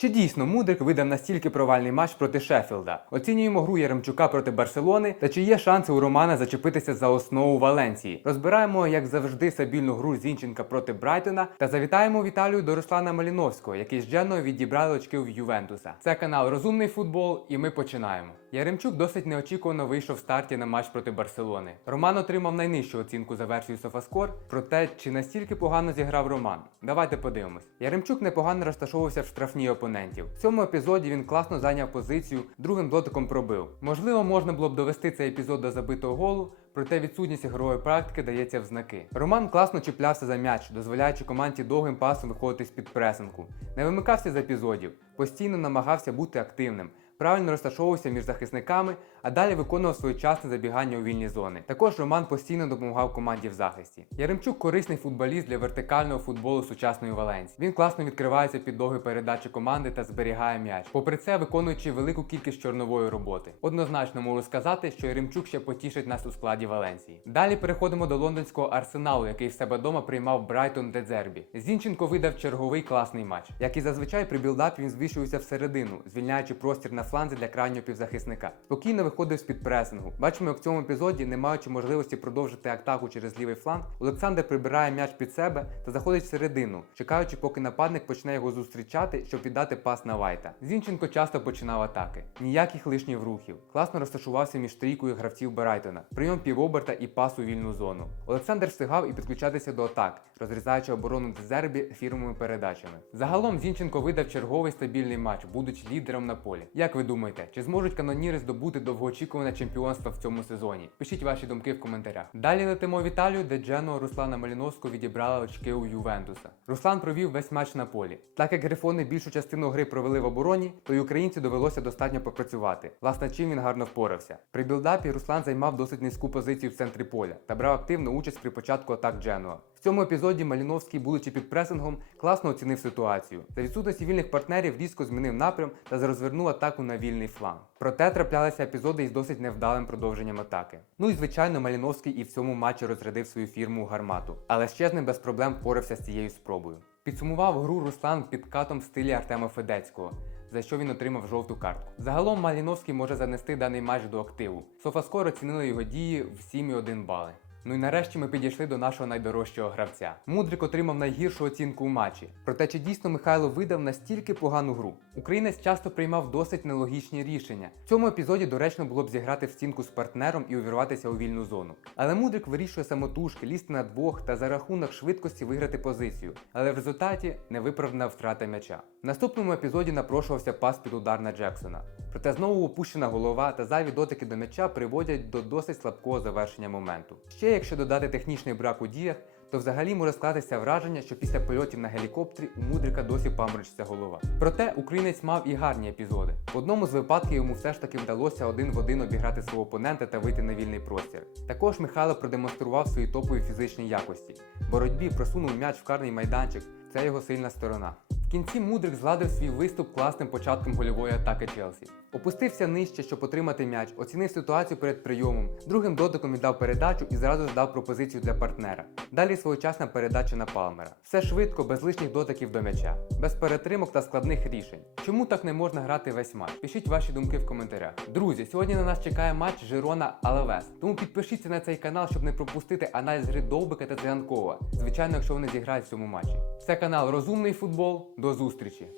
Чи дійсно Мудрик видав настільки провальний матч проти Шеффілда? Оцінюємо гру Яремчука проти Барселони та чи є шанси у Романа зачепитися за основу Валенції? Розбираємо, як завжди, стабільну гру Зінченка проти Брайтона та завітаємо Віталію до Руслана Маліновського, який з Дженою відібрали очки в Ювентуса. Це канал Розумний футбол, і ми починаємо. Яремчук досить неочікувано вийшов в старті на матч проти Барселони. Роман отримав найнижчу оцінку за версією Софаскор. Проте, чи настільки погано зіграв Роман? Давайте подивимось. Яремчук непогано розташовувався в штрафній опонентів. В цьому епізоді він класно зайняв позицію, другим дотиком пробив. Можливо, можна було б довести цей епізод до забитого голу. Проте відсутність ігрової практики дається в знаки. Роман класно чіплявся за м'яч, дозволяючи команді довгим пасом виходити з під пресингу. Не вимикався з епізодів, постійно намагався бути активним. Правильно розташовувався між захисниками, а далі виконував своєчасне забігання у вільні зони. Також Роман постійно допомагав команді в захисті. Яремчук корисний футболіст для вертикального футболу сучасної Валенції. Він класно відкривається під довгі передачі команди та зберігає м'яч. Попри це, виконуючи велику кількість чорнової роботи. Однозначно можу сказати, що Яремчук ще потішить нас у складі Валенції. Далі переходимо до лондонського арсеналу, який в себе дома приймав Брайтон Дедзербі. Зінченко видав черговий класний матч. Як і зазвичай при білдапі він звішувався всередину, звільняючи простір на фланзі для крайнього півзахисника. Спокійно виходив з під пресингу. Бачимо, як в цьому епізоді, не маючи можливості продовжити атаку через лівий фланг, Олександр прибирає м'яч під себе та заходить всередину, чекаючи, поки нападник почне його зустрічати, щоб віддати пас на Вайта. Зінченко часто починав атаки. Ніяких лишніх рухів. Класно розташувався між трійкою гравців Брайтона. Прийом півоберта і пас у вільну зону. Олександр встигав і підключатися до атак, розрізаючи оборону Дезербі фірмовими передачами. Загалом Зінченко видав черговий стабільний матч, будучи лідером на полі. Як ви думаєте, чи зможуть каноніри здобути довгоочікуване чемпіонство в цьому сезоні? Пишіть ваші думки в коментарях. Далі летимо в Італію, де Джено Руслана Маліновського відібрали очки у Ювентуса. Руслан провів весь матч на полі. Так як грифони більшу частину гри провели в обороні, то й українцю довелося достатньо попрацювати. Власне, чим він гарно впорався. При білдапі Руслан займав досить низьку позицію в центрі поля та брав активну участь при початку атак Дженуа. В цьому епізоді Маліновський, будучи під пресингом, класно оцінив ситуацію. За відсутності вільних партнерів різко змінив напрям та розвернув атаку на вільний фланг. Проте траплялися епізоди із досить невдалим продовженням атаки. Ну і звичайно, Маліновський і в цьому матчі розрядив свою фірму гармату, але ще з ним без проблем впорався з цією спробою. Підсумував гру Руслан підкатом в стилі Артема Федецького. За що він отримав жовту картку. Загалом Маліновський може занести даний матч до активу. Софаскор оцінили його дії в 7,1 бали. Ну і нарешті ми підійшли до нашого найдорожчого гравця. Мудрик отримав найгіршу оцінку у матчі. Проте чи дійсно Михайло видав настільки погану гру? Українець часто приймав досить нелогічні рішення. В цьому епізоді доречно було б зіграти в стінку з партнером і увірватися у вільну зону. Але Мудрик вирішує самотужки, лізти на двох та за рахунок швидкості виграти позицію. Але в результаті невиправдана втрата м'яча. В наступному епізоді напрошувався пас під удар на Джексона. Проте знову опущена голова та зайві дотики до м'яча приводять до досить слабкого завершення моменту. Ще якщо додати технічний брак у діях, то взагалі може скластися враження, що після польотів на гелікоптері у Мудрика досі паморочиться голова. Проте українець мав і гарні епізоди. В одному з випадків йому все ж таки вдалося один в один обіграти свого опонента та вийти на вільний простір. Також Михайло продемонстрував свої топові фізичні якості. Боротьбі просунув м'яч в карний майданчик. Це його сильна сторона. В кінці Мудрик зладив свій виступ класним початком гольової атаки Челсі. Опустився нижче, щоб отримати м'яч, оцінив ситуацію перед прийомом, другим дотиком віддав передачу і зразу здав пропозицію для партнера. Далі своєчасна передача на Палмера. Все швидко, без лишніх дотиків до м'яча, без перетримок та складних рішень. Чому так не можна грати весь матч? Пишіть ваші думки в коментарях. Друзі, сьогодні на нас чекає матч Жирона Алавес. Тому підпишіться на цей канал, щоб не пропустити аналіз гри Довбика та Циганкова. Звичайно, якщо вони зіграють в цьому матчі. Це канал Розумний футбол. До зустрічі!